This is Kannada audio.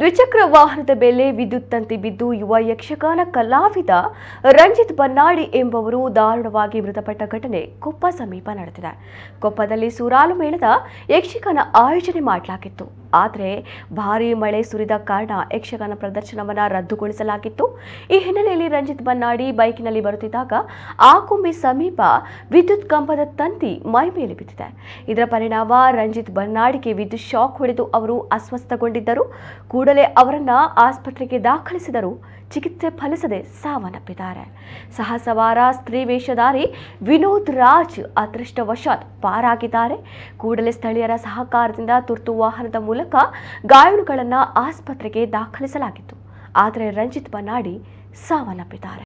ದ್ವಿಚಕ್ರ ವಾಹನದ ಮೇಲೆ ವಿದ್ಯುತ್ ತಂತಿ ಬಿದ್ದು ಯುವ ಯಕ್ಷಗಾನ ಕಲಾವಿದ ರಂಜಿತ್ ಬನ್ನಾಡಿ ಎಂಬುವರು ದಾರುಣವಾಗಿ ಮೃತಪಟ್ಟ ಘಟನೆ ಕೊಪ್ಪ ಸಮೀಪ ನಡೆದಿದೆ. ಕೊಪ್ಪದಲ್ಲಿ ಸೂರಾಲು ಮೇಳದ ಯಕ್ಷಗಾನ ಆಯೋಜನೆ ಮಾಡಲಾಗಿತ್ತು. ಆದರೆ ಭಾರೀ ಮಳೆ ಸುರಿದ ಕಾರಣ ಯಕ್ಷಗಾನ ಪ್ರದರ್ಶನವನ್ನು ರದ್ದುಗೊಳಿಸಲಾಗಿತ್ತು. ಈ ಹಿನ್ನೆಲೆಯಲ್ಲಿ ರಂಜಿತ್ ಬನ್ನಾಡಿ ಬೈಕ್ನಲ್ಲಿ ಬರುತ್ತಿದ್ದಾಗ ಆಕುಂಬಿ ಸಮೀಪ ವಿದ್ಯುತ್ ಕಂಬದ ತಂತಿ ಮೈ ಮೇಲೆ ಬಿದ್ದಿದೆ. ಇದರ ಪರಿಣಾಮ ರಂಜಿತ್ ಬನ್ನಾಡಿಗೆ ವಿದ್ಯುತ್ ಶಾಕ್ ಹೊಡೆದು ಅವರು ಅಸ್ವಸ್ಥಗೊಂಡಿದ್ದರು. ಕೂಡಲೇ ಅವರನ್ನ ಆಸ್ಪತ್ರೆಗೆ ದಾಖಲಿಸಿದರು. ಚಿಕಿತ್ಸೆ ಫಲಿಸದೆ ಸಾವನ್ನಪ್ಪಿದ್ದಾರೆ. ಸಹ ಸವಾರ ಸ್ತ್ರೀ ವೇಷಧಾರಿ ವಿನೋದ್ ರಾಜ್ ಅದೃಷ್ಟವಶಾತ್ ಪಾರಾಗಿದ್ದಾರೆ. ಕೂಡಲೇ ಸ್ಥಳೀಯರ ಸಹಕಾರದಿಂದ ತುರ್ತು ವಾಹನದ ಮೂಲಕ ಗಾಯಾಳುಗಳನ್ನು ಆಸ್ಪತ್ರೆಗೆ ದಾಖಲಿಸಲಾಗಿತ್ತು. ಆದರೆ ರಂಜಿತ್ ಬನ್ನಾಡಿ ಸಾವನ್ನಪ್ಪಿದ್ದಾರೆ.